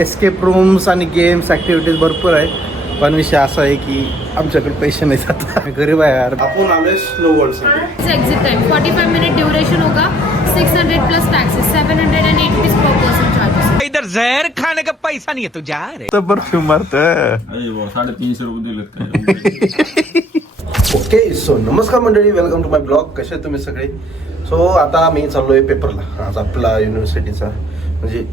Escape rooms आणि games activities भरपूर आहे, पण विषय असा आहे की आमच्याकडे पैसे नाही जात, गरीब आहे यार. आपण आलोय स्नो वर्ल्डसाठी. एग्जिट टाइम 45 मिनट ड्यूरेशन होगा, 600 plus taxes, 780 rupees per person charges. इधर जहर खाने का पैसा नहीं है तू जा रे. तर परफ्यूम मारत. 350 रुपये दिलेत. ओके सो नमस्कार मंडळी, वेलकम टू माय ब्लॉग. कसे आहेत तुम्ही सगळे? सो आता मी चाललोय पेपरला. आज आपला युनिव्हर्सिटीचा म्हणजे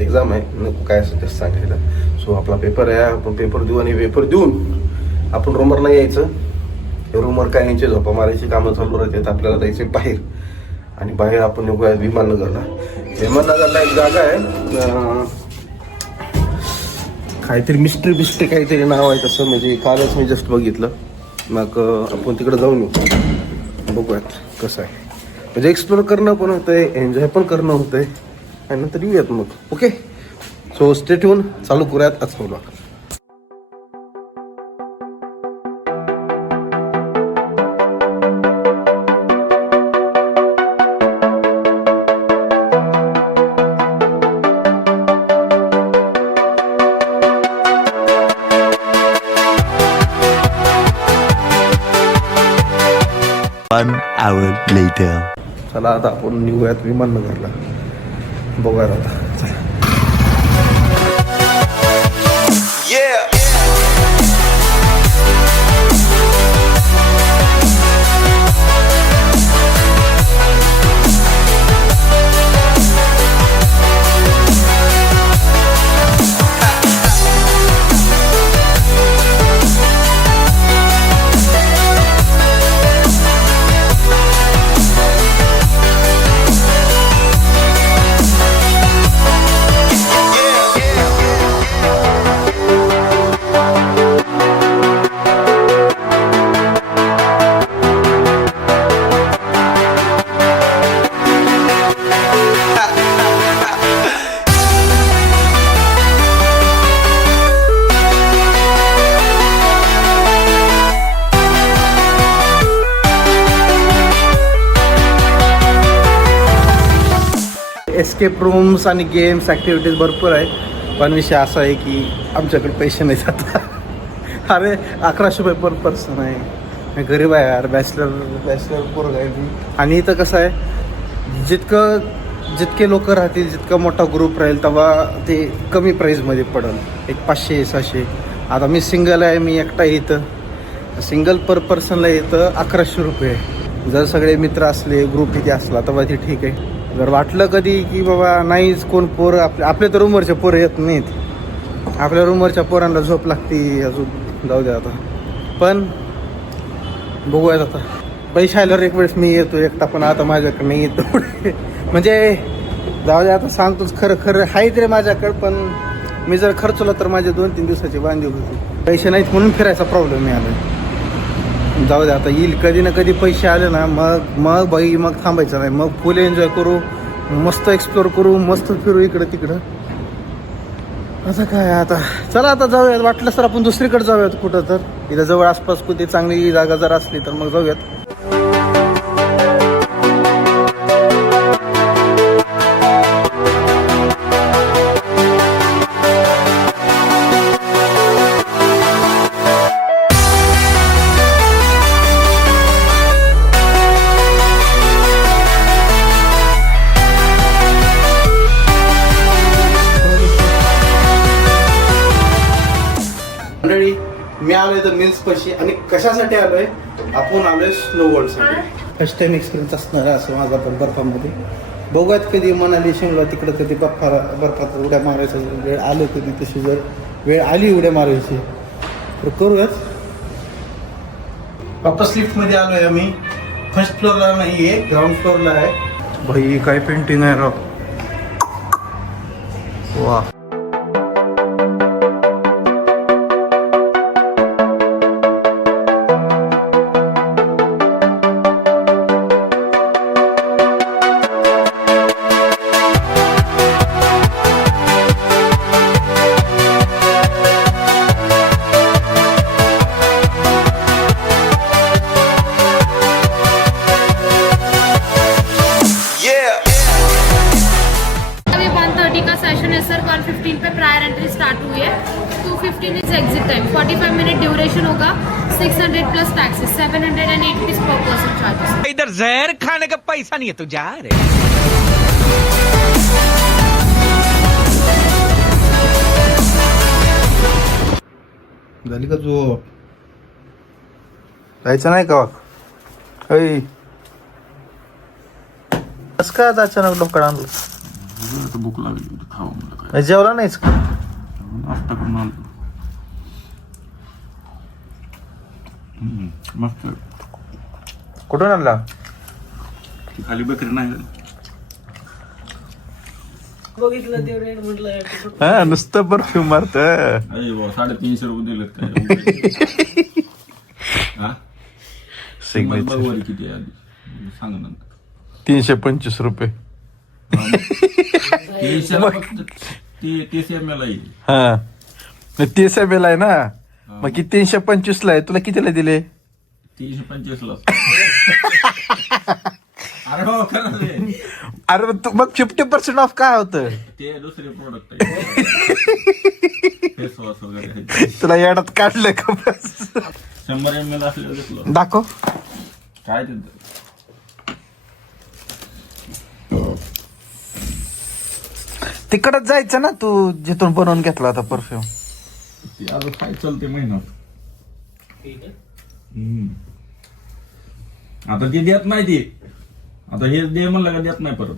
एक्झाम आहे, नको काय असं ते सांगायला. सो आपला पेपर आहे, आपण पेपर देऊ आणि पेपर देऊन आपण रूमवरला यायचं. रूमवर काय यांची झोपा मारायची कामं चालू राहतात. आपल्याला जायचं बाहेर आणि बाहेर आपण निघूया विमाननगरला. विमाननगरला एक जागा आहे, काहीतरी मिस्ट्री काहीतरी नाव आहे तसं, म्हणजे कालच मी जस्ट बघितलं. मग आपण तिकडे जाऊन येऊ, बघूयात कसं आहे. म्हणजे एक्सप्लोर करणं पण होतंय, एन्जॉय पण करणं होतंय आणि नंतर येऊयात मग. ओके सो स्टे ट्यून, चालू करूयात आजचा व्लॉग. One hour later. चला आता आपण निघूयात विमाननगरला, बघूयात आता. चला. एस्केप रूम्स आणि गेम्स ॲक्टिव्हिटीज भरपूर आहे, पण विषय असा आहे की आमच्याकडे पैसे नाही जात. अरे 1100 रुपये पर पर्सन आहे, गरीब आहे यार. बॅचलर पोरग आहे मी. आणि इथं कसं आहे, जितके लोक राहतील, जितका मोठा ग्रुप राहील तेव्हा ते कमी प्राईजमध्ये पडेल, एक 500-600. आता मी सिंगल आहे, मी एकटा इथं. सिंगल पर पर्सनला इथं 1100 रुपये. जर सगळे मित्र असले, ग्रुप इथे असला तेव्हा ते ठीक आहे. जर वाटलं कधी की बाबा नाहीच कोण पोरं, आपल्या तर रूमवरच्या पोरं येत नाहीत, आपल्या रूमवरच्या पोरांना झोप लागती, अजून जाऊ द्या आता. पण बघूयात आता. पैसे आल्यावर एक वेळेस मी येतो एकटा, पण आता माझ्याकडे नाही येतो. म्हणजे जाऊ द्या आता, सांगतोच खरं आहे रे माझ्याकडं, पण मी जर खर्चलो तर माझे 2-3 दिवसाची बांधीव होती. पैसे नाहीत म्हणून फिरायचा प्रॉब्लेम नाही आला. जाऊ द्या आता, येईल कधी ना कधी पैसे आले ना, मग बाई मग थांबायचं नाही, मग फुल एन्जॉय करू, मस्त एक्सप्लोर करू, मस्त फिरू इकडं तिकडं. असं काय आता, चला आता जाऊयात. वाटलं सर आपण दुसरीकडे जाऊयात कुठं, तर इथं जवळ आसपास कुठे चांगली जागा जर असली तर मग जाऊयात. मी आलोय तर मिल्स पशी, आणि कशासाठी आलोय, आपण आलोय स्नो वर्ल्डसाठी. फर्स्ट टाइम एक्सपिरियन्स असणार आहे असं माझा पण बर्फामध्ये. बघूयात कधी मनाली शिमला तिकडं कधी बर्फात उड्या मारायचा वेळ आलो, कधी तशी जर वेळ आली उड्या मारायची तर करूयात. वापस लिफ्टमध्ये आलोय आम्ही. फर्स्ट फ्लोअरला नाही आहे, ग्राउंड फ्लोअरला आहे. भाई काय पेंटिंग आहे राव, वा. एंट्री स्टार्ट हुई है. 2:15 is exit time. 45 minute duration होगा. 600 plus taxes. 708 rupees per person charges. इधर जहर खाने का पैसा नहीं है तो जा रे. झाली का जो जायचं नाही का ऐ कस काय आता अचानक डोकं आणलं आता भूक लागली होती, खावं म्हणलं काय. जेवला नाहीच का नाश्ता करून आलो. मस्त. कुठून आणला ती खाली बकरी नाही झाली. हा नुसतं परफ्यूम मारत अरे बाबा 350 रुपये दिलेत काय. हा किंमत बघ बरं किती आहे आधी सांग नंतर. 325 रुपये 300 ला फक्त 30 ml आहे. हा 30 ml आहे ना मग किती 325 ला आहे तुला कितीला दिले 325 ला. अरे हो खरं रे. अरे मग 50% ऑफ काय होतं ते दुसरे प्रोडक्ट आहे. फेस वॉश वगैरे आहे. तुला येड्यात काढलं का बस 100 ml असलेलं घेतलं. दाखव काय ते तिकडच जायचं ना तू जिथून बनवून घेतला होता परफ्यूम ती आता काय चालते महिन्यात. आता ते देत नाही ती. आता हे दे म्हणलं का देत नाही परत.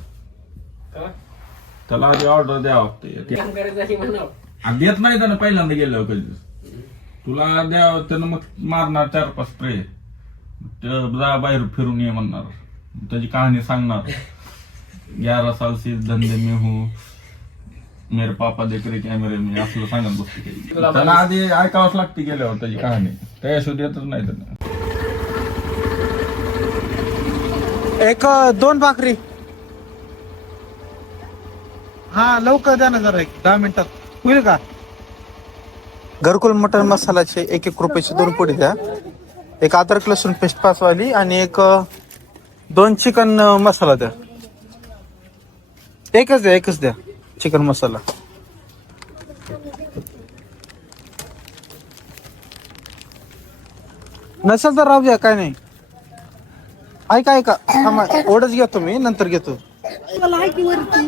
त्याला आधी ऑर्डर द्यावं लागते. देत नाही त्यानं पहिल्यांदा गेल्यावर कधी तुला द्यावं त्यानं मग मारणार 4-5 स्प्रे. जा बाहेर फिरून ये म्हणणार. त्याची कहाणी सांगणार. 11 साल से धंदे में हूँ मेरे पापा देख रहे कॅमेरे में असलं सांगत बसते. त्याला आधी ऐकावंच लागते गेल्यावर त्याची कहाणी. त्याशिवाय देतच नाही त्यानं. एक 2 भाकरी हा लवकर द्या ना जरा 10 मिनिटात होईल का घरकुल मटन मसालाचे 1-1 रुपयाचे 2 पुडी द्या. एक अद्रक लसूण पेस्ट 5 वाली आणि एक 2 चिकन मसाला द्या. एकच द्या चिकन मसाला. नसेल तर राहू द्या काय नाही. ऐका ओढच घेतो मी नंतर घेतो. मला आहे की वरती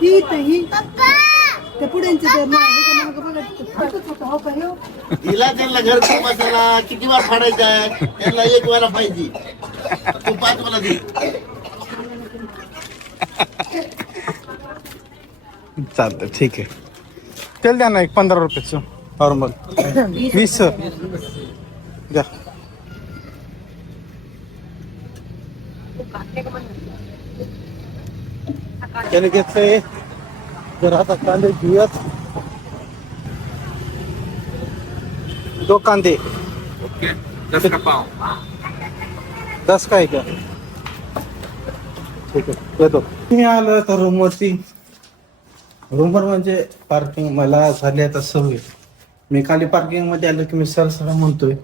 ही इथं ही त्या पुढ्यांचे ते तिला त्यांना घरचा मसाला किती वार फाडायचा आहे त्यांना 1 वारा पाहिजे तू 5 मला दे. चालतं ठीक आहे. तेल द्या ना एक 15 रुपयाचं नॉर्मल 20 द्या. त्याने घेतलंय जर आता कांदे घेऊयात 2 कांदे 10 काय का ठीक आहे येतो. मी आलो तर रूमवरती. रूमवर म्हणजे पार्किंग मला झाली आता सवय. मी खाली पार्किंग मध्ये आलो की मी सरसर म्हणतोय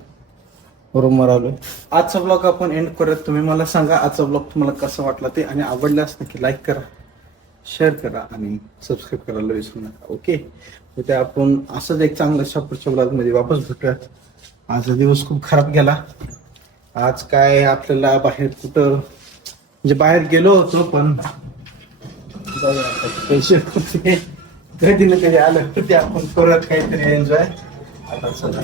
रूमवर आलोय. आजचा ब्लॉग आपण एंड करूयात. तुम्ही मला सांगा आजचा ब्लॉग तुम्हाला कसा वाटला ते आणि आवडल्यास नक्की लाईक करा शेअर करा आणि सबस्क्राईब करायला विसरू नका. ओके उद्या आपण असंच एक चांगल्या पुढच्या ब्लॉग मध्ये वापस भेटूयात. आजचा दिवस खूप खराब गेला. आज काय आपल्याला बाहेर कुठं म्हणजे बाहेर गेलो होतो पण पैसे होते कधी ना कधी आलं तर ते आपण परत काहीतरी एन्जॉय आता चला.